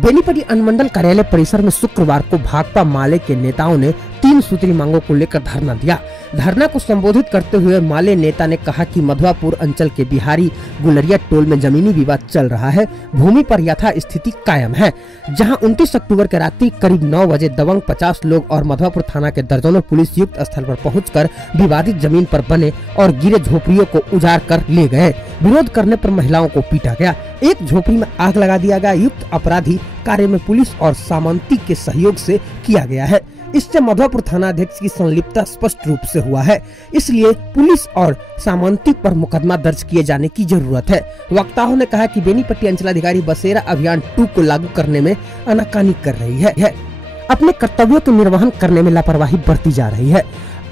बेनीपट्टी अनुमंडल कार्यालय परिसर में शुक्रवार को भाकपा माले के नेताओं ने 3 सूत्री मांगों को लेकर धरना दिया। धरना को संबोधित करते हुए माले नेता ने कहा कि मधवापुर अंचल के बिहारी गुलरिया टोल में जमीनी विवाद चल रहा है। भूमि पर यथा स्थिति कायम है, जहां 29 अक्टूबर के रात्रि करीब 9 बजे दबंग 50 लोग और मधवापुर थाना के दर्जनों पुलिस युक्त स्थल पर पहुंचकर विवादित जमीन पर बने और गिरे झोपड़ियों को उजाड़ कर ले गए। विरोध करने पर महिलाओं को पीटा गया, एक झोपड़ी में आग लगा दिया गया। युक्त अपराधी कार्य में पुलिस और सामंती के सहयोग से किया गया है। इससे मधवापुर थाना अध्यक्ष की संलिप्तता स्पष्ट रूप से हुआ है, इसलिए पुलिस और सामंती पर मुकदमा दर्ज किए जाने की जरूरत है। वक्ताओं ने कहा कि बेनीपट्टी अंचलाधिकारी बसेरा अभियान 2 को लागू करने में आनाकानी कर रही है, अपने कर्तव्यों के निर्वहन करने में लापरवाही बरती जा रही है।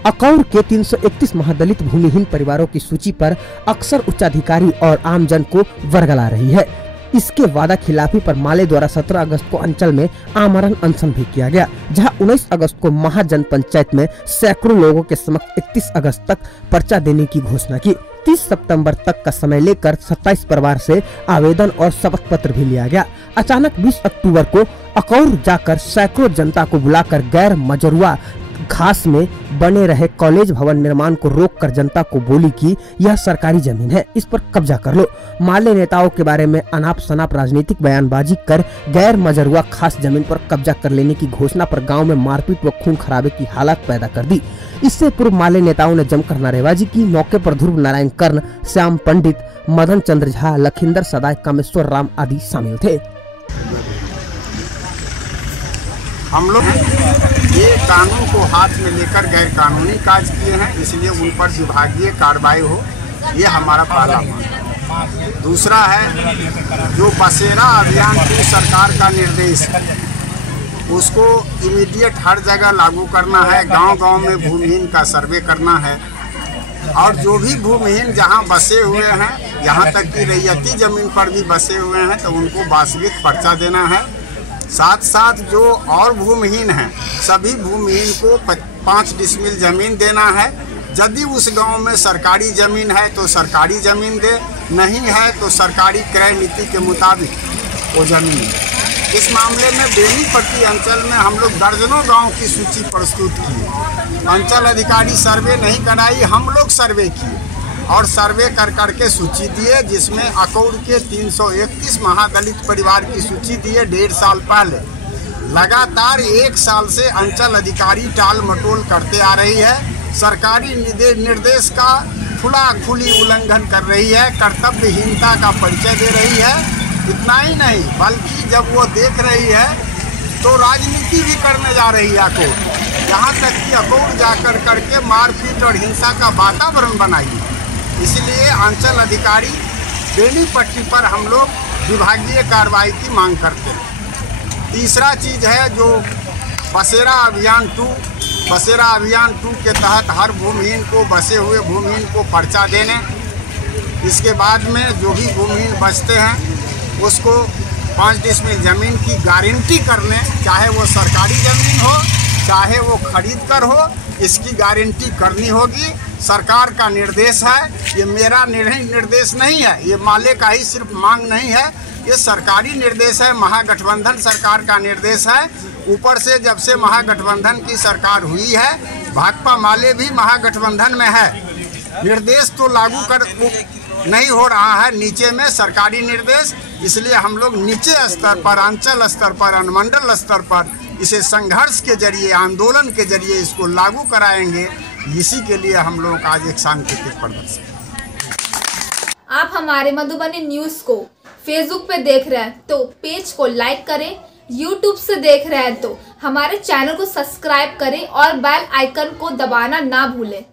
अकौर के 331 महादलित भूमिहीन परिवारों की सूची पर अक्सर उच्चाधिकारी और आमजन को वर्गला रही है। इसके वादा खिलाफी पर माले द्वारा 17 अगस्त को अंचल में आमरण अनशन भी किया गया, जहां 19 अगस्त को महाजन पंचायत में सैकड़ों लोगों के समक्ष 31 अगस्त तक पर्चा देने की घोषणा की। 30 सितंबर तक का समय लेकर 27 परिवार से आवेदन और शपथ पत्र भी लिया गया। अचानक 20 अक्टूबर को अकौर जाकर सैकड़ों जनता को बुलाकर गैर मजरुआ घास में बने रहे कॉलेज भवन निर्माण को रोककर जनता को बोली कि यह सरकारी जमीन है, इस पर कब्जा कर लो। माले नेताओं के बारे में अनाप शनाप राजनीतिक बयानबाजी कर गैर मजरुआ खास जमीन पर कब्जा कर लेने की घोषणा पर गांव में मारपीट व खून खराबे की हालत पैदा कर दी। इससे पूर्व माले नेताओं ने जमकर नारेबाजी की। मौके पर ध्रुव नारायण कर्ण, श्याम पंडित, मदन चंद्र झा, लखिंदर सदाय, कामेश्वर राम आदि शामिल थे। हम लोग ये कानून को हाथ में लेकर गैर कानूनी काज किए हैं, इसलिए उन पर विभागीय कार्रवाई हो, ये हमारा पहला मांग। दूसरा है जो बसेरा अभियान की सरकार का निर्देश है, उसको इमीडिएट हर जगह लागू करना है। गांव-गांव में भूमिहीन का सर्वे करना है और जो भी भूमिहीन जहां बसे हुए हैं, यहां तक कि रैयती जमीन पर भी बसे हुए हैं, तो उनको वास्तविक पर्चा देना है। साथ साथ जो और भूमिहीन हैं, सभी भूमिहीन को 5 डिसमिल जमीन देना है। यदि उस गांव में सरकारी जमीन है तो सरकारी जमीन दे, नहीं है तो सरकारी क्रय नीति के मुताबिक वो जमीन दे। इस मामले में बेनीपट्टी अंचल में हम लोग दर्जनों गांव की सूची प्रस्तुत की। अंचल अधिकारी सर्वे नहीं कराई, हम लोग सर्वे किए और सर्वे कर करके सूची दिए, जिसमें अकौर के 331 महादलित परिवार की सूची दिए 1.5 साल पहले। लगातार 1 साल से अंचल अधिकारी टाल मटोल करते आ रही है, सरकारी निर्देश का खुली उल्लंघन कर रही है, कर्तव्यहीनता का परिचय दे रही है। इतना ही नहीं, बल्कि जब वो देख रही है तो राजनीति भी करने जा रही है अकौर, यहाँ तक कि अकौर जाकर करके मारपीट और हिंसा का वातावरण बनाई। इसलिए अंचल अधिकारी बेनीपट्टी पर हम लोग विभागीय कार्रवाई की मांग करते हैं। तीसरा चीज़ है जो बसेरा अभियान 2 के तहत हर भूमिहीन को, बसे हुए भूमिहीन को पर्चा देने। इसके बाद में जो भी भूमिहीन बचते हैं उसको 5 डिसमिल जमीन की गारंटी करने, चाहे वो सरकारी ज़मीन हो चाहे वो खरीद कर हो, इसकी गारंटी करनी होगी। सरकार का निर्देश है, ये मेरा निर्देश नहीं है, ये माले का ही सिर्फ मांग नहीं है, ये सरकारी निर्देश है, महागठबंधन सरकार का निर्देश है। ऊपर से जब से महागठबंधन की सरकार हुई है, भाकपा माले भी महागठबंधन में है। निर्देश तो लागू कर नहीं हो रहा है नीचे में सरकारी निर्देश, इसलिए हम लोग नीचे स्तर पर, अंचल स्तर पर, अनुमंडल स्तर पर इसे संघर्ष के जरिए, आंदोलन के जरिए इसको लागू कराएंगे। इसी के लिए हम लोग आज एक सांकेतिक प्रदर्शन। आप हमारे मधुबनी न्यूज को फेसबुक पे देख रहे हैं तो पेज को लाइक करें, यूट्यूब से देख रहे हैं तो हमारे चैनल को सब्सक्राइब करें और बेल आइकन को दबाना ना भूलें।